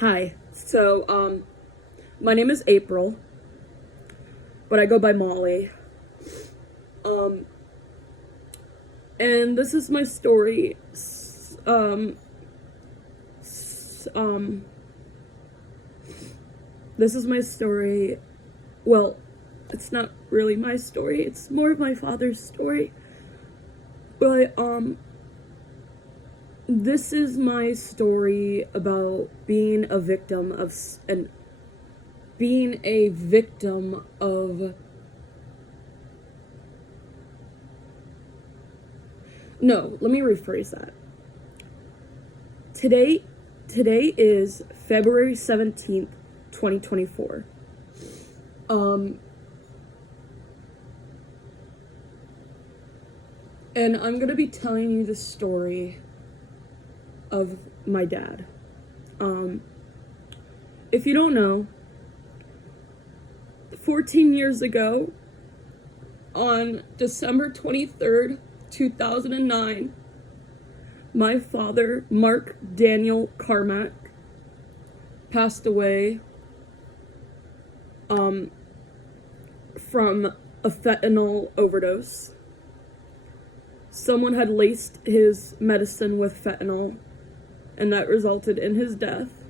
Hi. My name is April, but I go by Molly. Um, and this is my story. This is my story. Well, it's not really my story. It's more of my father's story. But, this is my story about being a victim of, no, let me rephrase that. Today is February 17th, 2024. And I'm gonna be telling you the story of my dad. If you don't know, 14 years ago, on December 23rd, 2009, my father, Mark Daniel Carmack, passed away from a fentanyl overdose. Someone had laced his medicine with fentanyl, and that resulted in his death.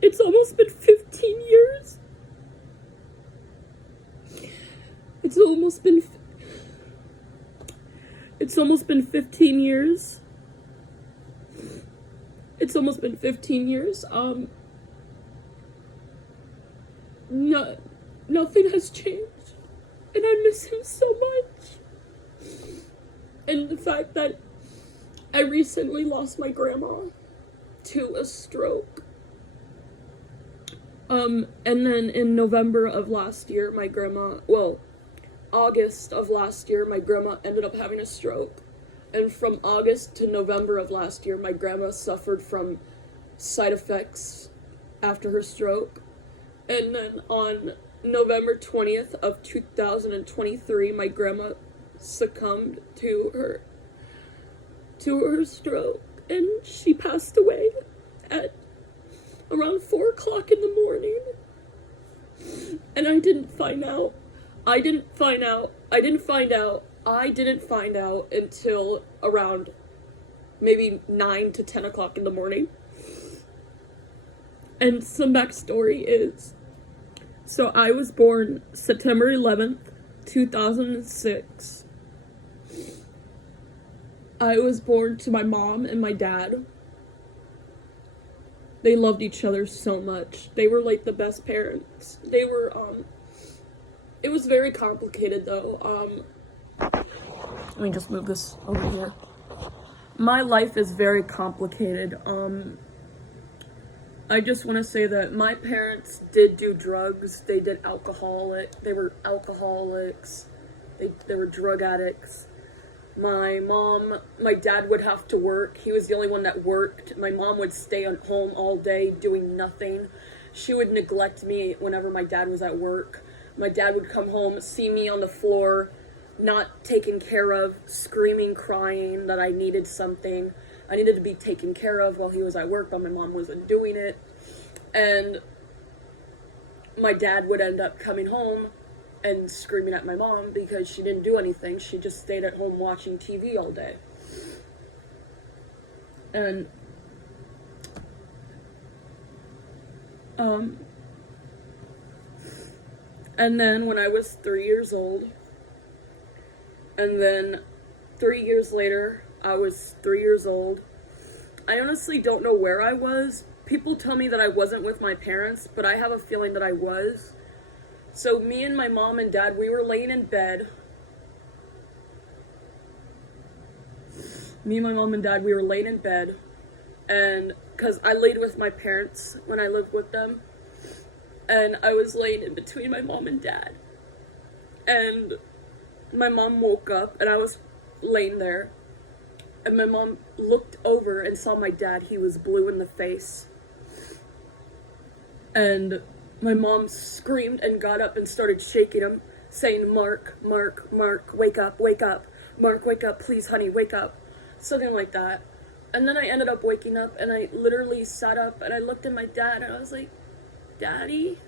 It's almost been 15 years. It's almost been 15 years. It's almost been 15 years. Nothing has changed, and I miss him so much. And the fact that I recently lost my grandma to a stroke. And then in November of last year, August of last year, my grandma ended up having a stroke. And from August to November of last year, my grandma suffered from side effects after her stroke. And then on November 20th of 2023, my grandma succumbed to her stroke, and she passed away at around 4 o'clock in the morning. And I didn't find out until around maybe 9 to 10 o'clock in the morning. And some backstory is, so I was born September 11th, 2006. I was born to my mom and my dad. They loved each other so much. They were like the best parents. It was very complicated though. Let me just move this over here. My life is very complicated. I just want to say that my parents did do drugs. They were alcoholics. They were drug addicts. My dad would have to work. He was the only one that worked. My mom would stay at home all day doing nothing. She would neglect me whenever my dad was at work. My dad would come home, see me on the floor, not taken care of, screaming, crying that I needed something. I needed to be taken care of while he was at work, but my mom wasn't doing it. And my dad would end up coming home and screaming at my mom because she didn't do anything. She just stayed at home watching TV all day. And then when I was 3 years old, and then 3 years later, I was 3 years old. I honestly don't know where I was. People tell me that I wasn't with my parents, but I have a feeling that I was. So me and my mom and dad, we were laying in bed. And because I laid with my parents when I lived with them. And I was laying in between my mom and dad. And my mom woke up, and I was laying there. And my mom looked over and saw my dad. He was blue in the face. And my mom screamed and got up and started shaking him, saying, "Mark, Mark, Mark, wake up, wake up." Mark, wake up, please, honey, wake up. Something like that. And then I ended up waking up, and I literally sat up, and I looked at my dad, and I was like, Daddy?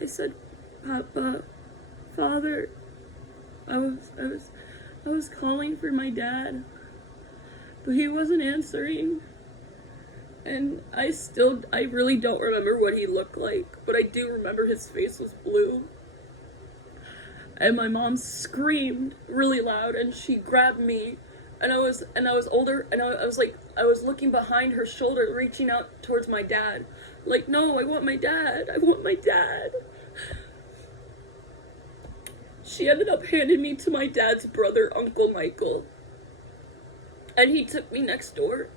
I said, Papa, Father, I was calling for my dad, but he wasn't answering. And I really don't remember what he looked like, but I do remember his face was blue. And my mom screamed really loud, and she grabbed me, and I was older, and I was looking behind her shoulder, reaching out towards my dad, like, no, I want my dad, I want my dad. She ended up handing me to my dad's brother, Uncle Michael, and he took me next door,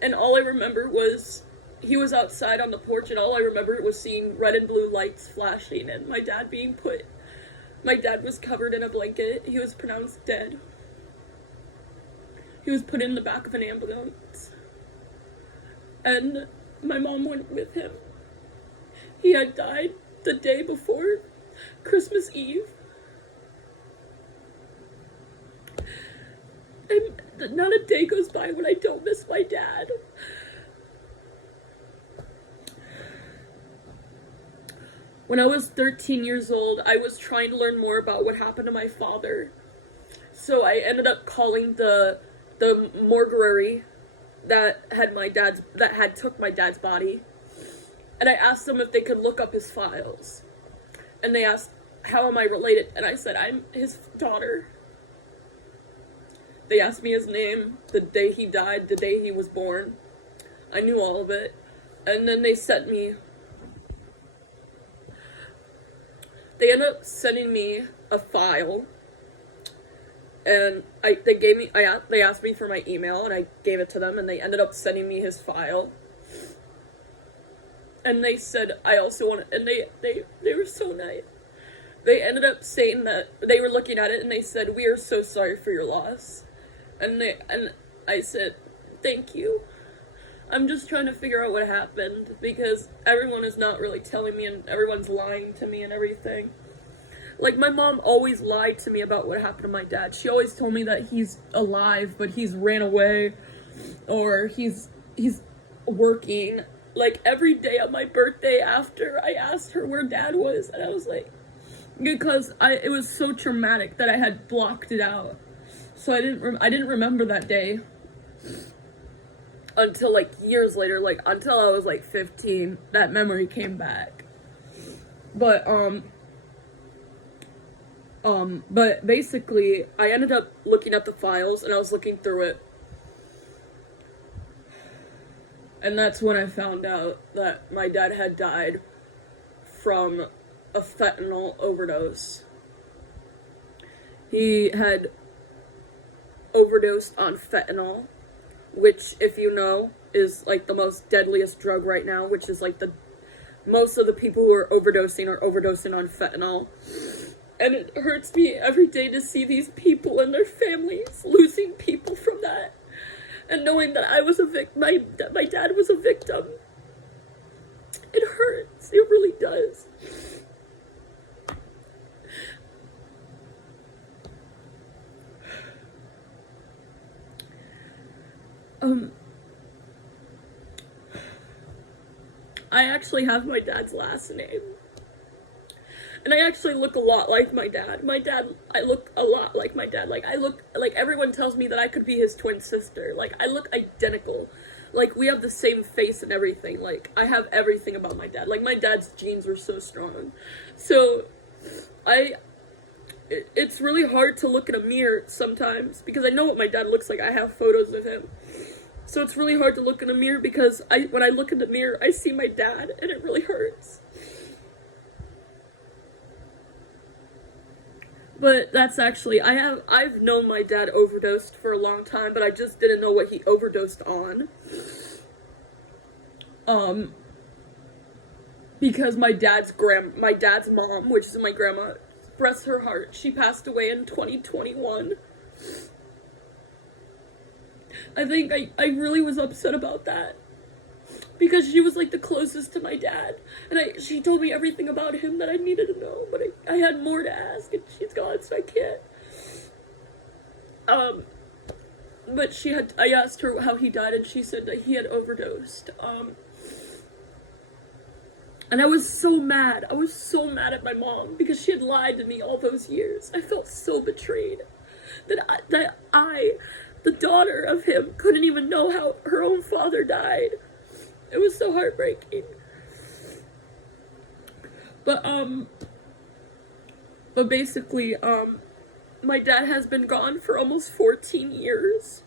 and all I remember was he was outside on the porch, and all I remember was seeing red and blue lights flashing, and my dad was covered in a blanket. He was pronounced dead. He was put in the back of an ambulance. And my mom went with him. He had died the day before Christmas Eve. And not a day goes by when I don't miss my dad. When I was 13 years old, I was trying to learn more about what happened to my father. So I ended up calling the mortuary that had took my dad's body. And I asked them if they could look up his files. And they asked, how am I related? And I said, I'm his daughter. They asked me his name, the day he died, the day he was born. I knew all of it. And then they ended up sending me a file, and they asked me for my email, and I gave it to them, and they ended up sending me his file. And they said, I also want it, and they were so nice. They ended up saying that they were looking at it, and they said, we are so sorry for your loss. And I said, thank you. I'm just trying to figure out what happened, because everyone is not really telling me, and everyone's lying to me and everything. Like, my mom always lied to me about what happened to my dad. She always told me that he's alive, but he's ran away, or he's working. Like, every day on my birthday after, I asked her where dad was, and I was like, because it was so traumatic that I had blocked it out. So I didn't remember that day until, like, years later, like, until I was, like, 15, that memory came back. But basically, I ended up looking at the files, and I was looking through it. And that's when I found out that my dad had died from a fentanyl overdose. He had overdosed on fentanyl, which, if you know, is like the most deadliest drug right now, which is like most of the people who are overdosing on fentanyl. And it hurts me every day to see these people and their families losing people from that. And knowing that I was a victim, my dad was a victim. It hurts. It really does. I actually have my dad's last name. And I actually look a lot like my dad. I look a lot like my dad. Like, everyone tells me that I could be his twin sister. Like, I look identical. Like, we have the same face and everything. Like, I have everything about my dad. Like, my dad's genes were so strong. So, it's really hard to look in a mirror sometimes, because I know what my dad looks like. I have photos of him. So it's really hard to look in a mirror, because when I look in the mirror, I see my dad, and it really hurts. But that's actually, I've known my dad overdosed for a long time, but I just didn't know what he overdosed on. Because my dad's mom, which is my grandma, bless her heart, she passed away in 2021. I think I really was upset about that, because she was like the closest to my dad, and she told me everything about him that I needed to know, but I had more to ask, and she's gone, so I can't. Um, but I asked her how he died, and she said that he had overdosed. And I was so mad. I was so mad at my mom because she had lied to me all those years. I felt so betrayed that I, the daughter of him, couldn't even know how her own father died. It was so heartbreaking. But basically, my dad has been gone for almost 14 years.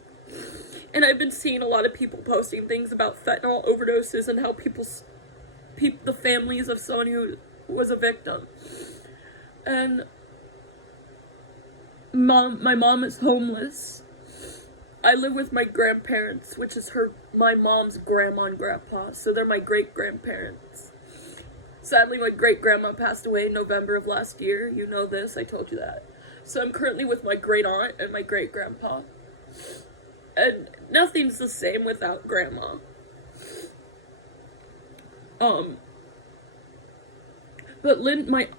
And I've been seeing a lot of people posting things about fentanyl overdoses and how the families of someone who was a victim. And my mom is homeless. I live with my grandparents, which is my mom's grandma and grandpa, so they're my great-grandparents. Sadly, my great-grandma passed away in November of last year. You know this, I told you that. So I'm currently with my great-aunt and my great-grandpa. And nothing's the same without grandma. But Lynn, my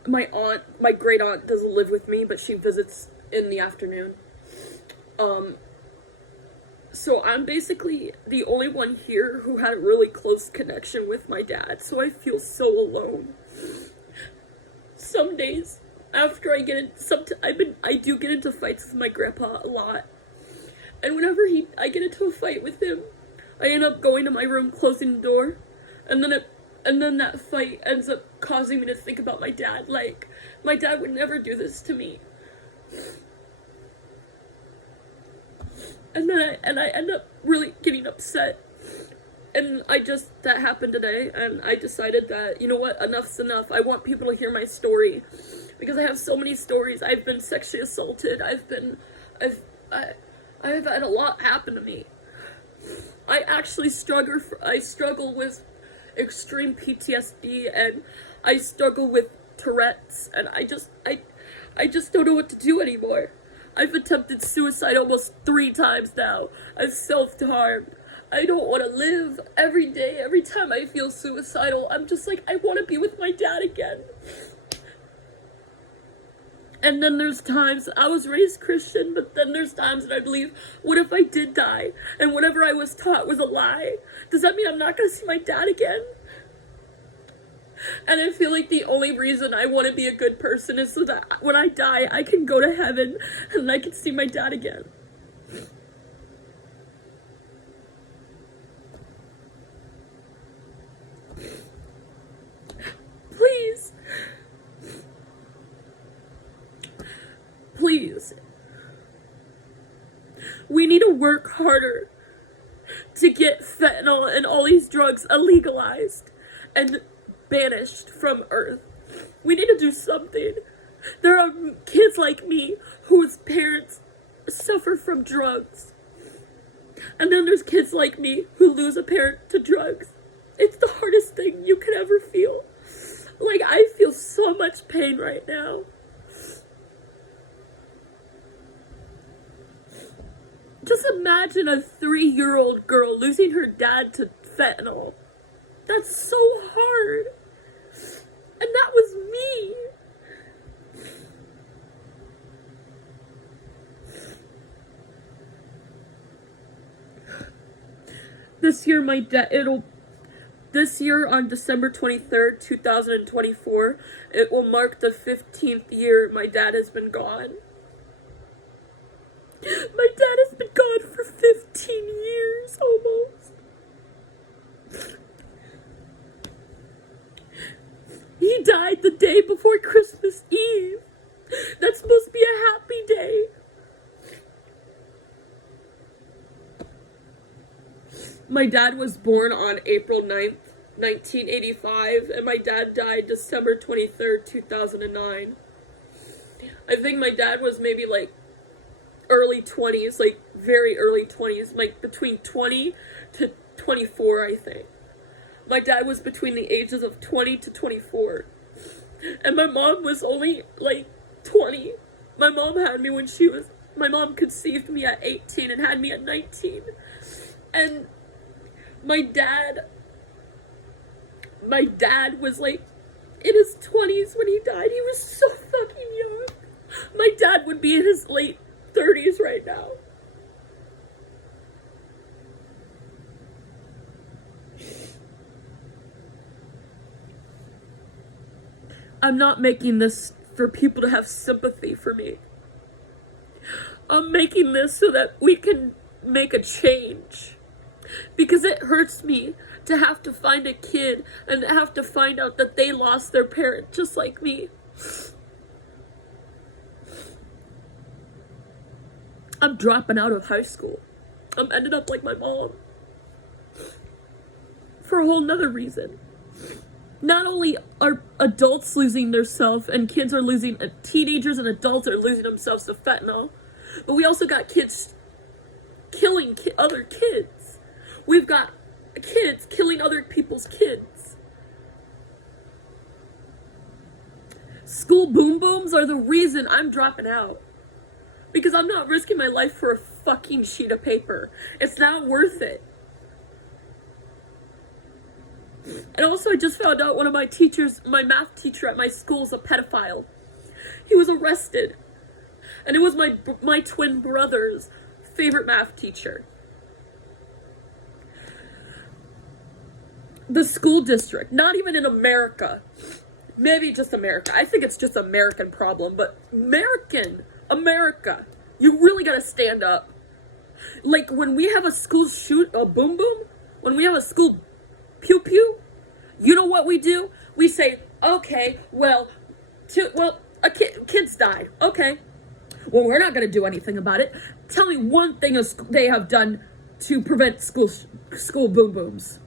great-aunt doesn't live with me, but she visits in the afternoon. So I'm basically the only one here who had a really close connection with my dad, so I feel so alone. Some days after I do get into fights with my grandpa a lot. And whenever I get into a fight with him, I end up going to my room, closing the door, and then that fight ends up causing me to think about my dad. Like, my dad would never do this to me. And I end up really getting upset. And that happened today, and I decided that, you know what, enough's enough. I want people to hear my story, because I have so many stories. I've been sexually assaulted. I've had a lot happen to me. I actually struggle with extreme PTSD, and I struggle with Tourette's, and I just don't know what to do anymore. I've attempted suicide almost 3 times now. I've self-harmed. I don't want to live. Every day, every time I feel suicidal, I'm just like, I want to be with my dad again. And then there's times, I was raised Christian, but then there's times that I believe, what if I did die, and whatever I was taught was a lie? Does that mean I'm not going to see my dad again? And I feel like the only reason I want to be a good person is so that when I die, I can go to heaven, and I can see my dad again. Please. Please. We need to work harder to get fentanyl and all these drugs illegalized and banished from Earth. We need to do something. There are kids like me whose parents suffer from drugs. And then there's kids like me who lose a parent to drugs. It's the hardest thing you could ever feel. Like, I feel so much pain right now. Just imagine a 3-year-old girl losing her dad to fentanyl. That's so hard. And that was me. This year on December 23rd, 2024, it will mark the 15th year my dad has been gone. My dad has been gone for 15 years, almost. He died the day before Christmas Eve. That's supposed to be a happy day. My dad was born on April 9th, 1985, and my dad died December 23rd, 2009. I think my dad was maybe like early 20s, like very early 20s, like between 20 to 24, I think. My dad was between the ages of 20 to 24. And my mom was only like 20. My mom conceived me at 18 and had me at 19. And my dad was like in his 20s when he died. He was so fucking young. My dad would be in his late 30s right now. I'm not making this for people to have sympathy for me. I'm making this so that we can make a change. Because it hurts me to have to find a kid and have to find out that they lost their parent just like me. I'm dropping out of high school. I'm ended up like my mom. For a whole nother reason. Not only are adults losing their self and kids are losing, teenagers and adults are losing themselves to fentanyl, but we also got kids killing other kids. We've got kids killing other people's kids. School boom booms are the reason I'm dropping out. Because I'm not risking my life for a fucking sheet of paper. It's not worth it. And also, I just found out one of my teachers, my math teacher at my school, is a pedophile. He was arrested. And it was my twin brother's favorite math teacher. The school district, not even in America, maybe just America. I think it's just an American problem, but America, you really gotta stand up. Like, when we have a school a boom boom, when we have a school pew pew, you know what we do? We say, okay, kids died. Okay. Well, we're not gonna do anything about it. Tell me one thing they have done to prevent school boom booms.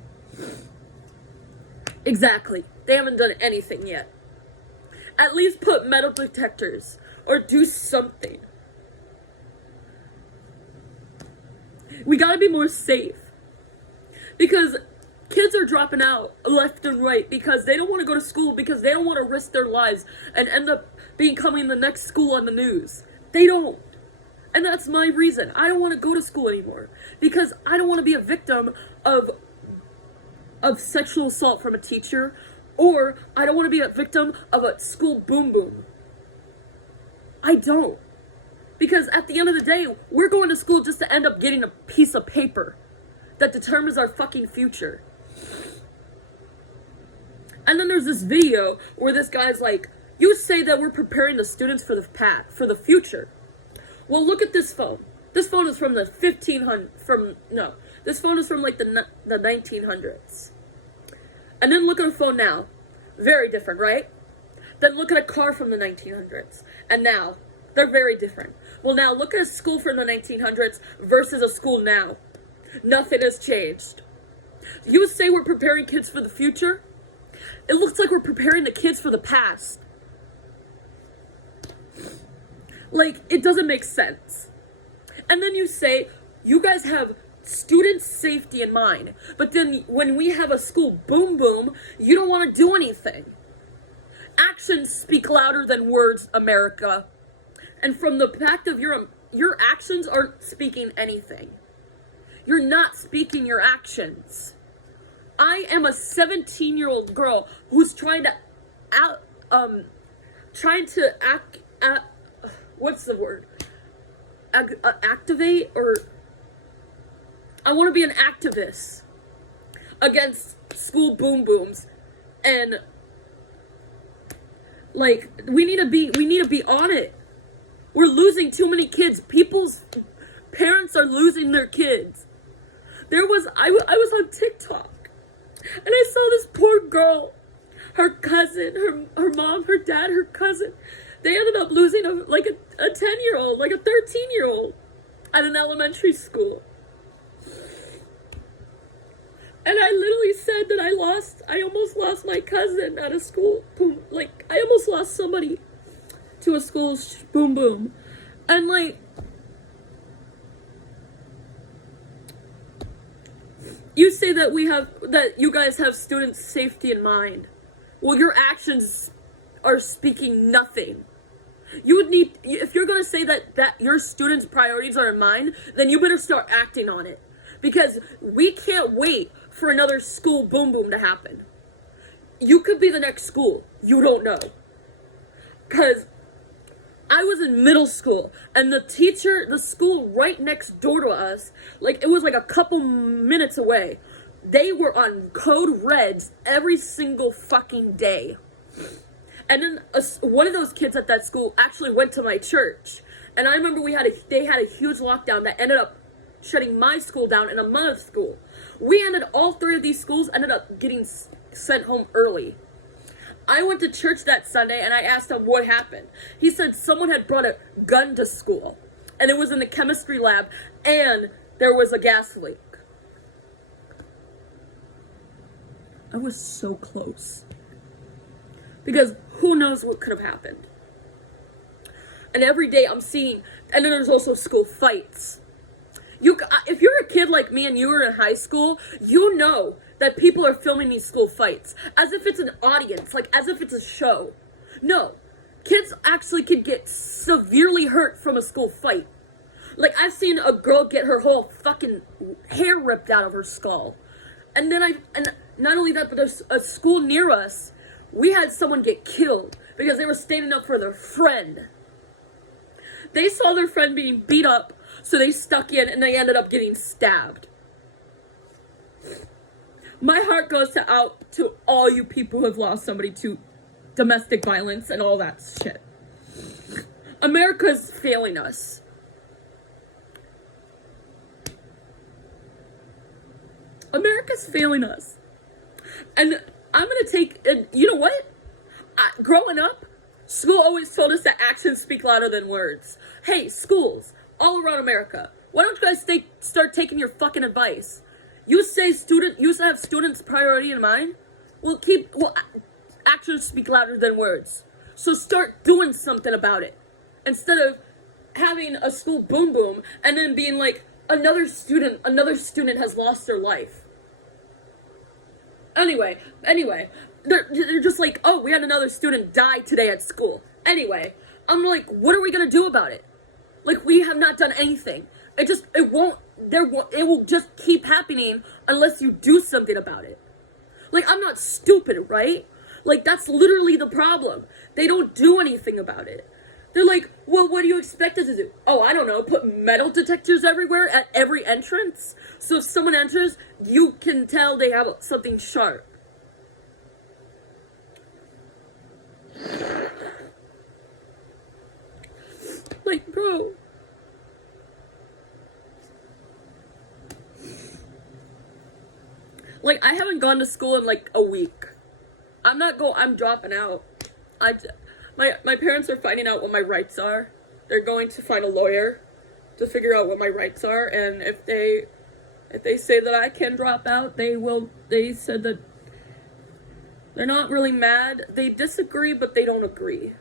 Exactly. They haven't done anything yet. At least put metal detectors or do something. We gotta be more safe. Because kids are dropping out left and right because they don't want to go to school, because they don't want to risk their lives and end up becoming the next school on the news. They don't. And that's my reason. I don't want to go to school anymore. Because I don't want to be a victim of sexual assault from a teacher, or I don't want to be a victim of a school boom boom. I don't. Because at the end of the day, we're going to school just to end up getting a piece of paper that determines our fucking future. And then there's this video where this guy's like, you say that we're preparing the students for the future. Well, look at this phone. This phone is from the this phone is from like the 1900s. And then look at a phone now. Very different, right? Then look at a car from the 1900s. And now, they're very different. Well, now look at a school from the 1900s versus a school now. Nothing has changed. You say we're preparing kids for the future? It looks like we're preparing the kids for the past. Like, it doesn't make sense. And then you say, you guys have student safety in mind. But then when we have a school boom boom, you don't want to do anything. Actions speak louder than words, America. And from the fact of your actions aren't speaking anything. You're not speaking your actions. I am a 17-year-old girl who's trying to activate, or I want to be an activist against school boom booms. And like, we need to be on it. We're losing too many kids. People's parents are losing their kids. I was on TikTok, and I saw this poor girl, her cousin, her mom, her dad, her cousin. They ended up losing a 10-year-old, like a 13-year-old at an elementary school. And I literally said that I almost lost my cousin at a school, like, I almost lost somebody to a school boom boom. And like, you say that you guys have student safety in mind. Well, your actions are speaking nothing. You would need, if you're going to say that your students' priorities are in mind, then you better start acting on it. Because we can't wait for another school boom boom to happen. You could be the next school. You don't know. Because I was in middle school, and the school right next door to us, like, it was like a couple minutes away. They were on code reds every single fucking day. And then one of those kids at that school actually went to my church. And I remember they had a huge lockdown that ended up shutting my school down and another school. All three of these schools ended up getting sent home early. I went to church that Sunday and I asked him what happened. He said someone had brought a gun to school. And it was in the chemistry lab and there was a gas leak. I was so close. Because who knows what could have happened. And every day I'm seeing, and then there's also school fights. If you're a kid like me and you were in high school, you know that people are filming these school fights as if it's an audience, like as if it's a show. No, kids actually could get severely hurt from a school fight. Like, I've seen a girl get her whole fucking hair ripped out of her skull. And not only that, but there's a school near us, we had someone get killed because they were standing up for their friend. They saw their friend being beat up, so they stuck in and they ended up getting stabbed. My heart goes out to all you people who have lost somebody to domestic violence and all that shit. America's failing us. America's failing us. And I'm going to take, and you know what? Growing up, school always told us that actions speak louder than words. Hey, schools, all around America, why don't you guys start taking your fucking advice? You say you used to have students' priority in mind? Well, actions speak louder than words. So start doing something about it. Instead of having a school boom boom and then being like, another student has lost their life. Anyway, they're just like, oh, we had another student die today at school. Anyway, I'm like, what are we gonna do about it? Like, we have not done anything. It will just keep happening unless you do something about it. Like, I'm not stupid, right? Like, that's literally the problem. They don't do anything about it. They're like, well, what do you expect us to do? Oh, I don't know, put metal detectors everywhere at every entrance? So if someone enters, you can tell they have something sharp. Like, bro. Like, I haven't gone to school in like a week. I'm dropping out. My parents are finding out what my rights are. They're going to find a lawyer to figure out what my rights are, and if they say that I can drop out, they said that they're not really mad. They disagree, but they don't agree.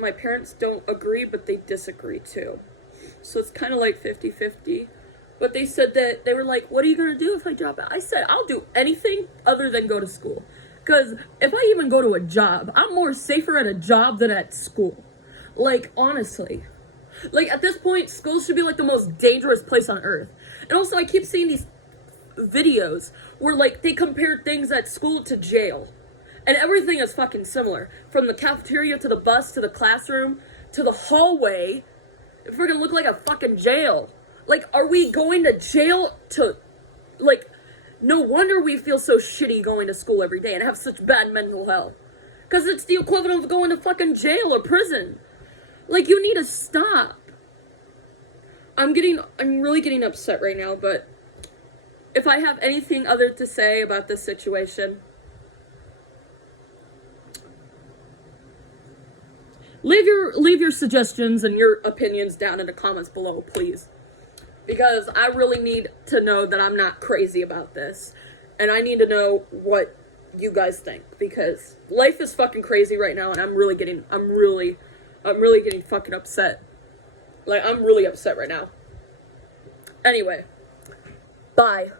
My parents don't agree, but they disagree too. So it's kind of like 50-50. But they said that, they were like, what are you going to do if I drop out? I said, I'll do anything other than go to school. Because if I even go to a job, I'm more safer at a job than at school. Like, honestly. Like, at this point, school should be like the most dangerous place on earth. And also, I keep seeing these videos where, like, they compare things at school to jail. And everything is fucking similar. From the cafeteria to the bus to the classroom to the hallway. It freaking look like a fucking jail. Like, are we going to jail to, like, no wonder we feel so shitty going to school every day and have such bad mental health. Because it's the equivalent of going to fucking jail or prison. Like, you need to stop. I'm really getting upset right now, but if I have anything other to say about this situation, leave your suggestions and your opinions down in the comments below, please. Because I really need to know that I'm not crazy about this. And I need to know what you guys think. Because life is fucking crazy right now and I'm really getting fucking upset. Like, I'm really upset right now. Anyway, bye.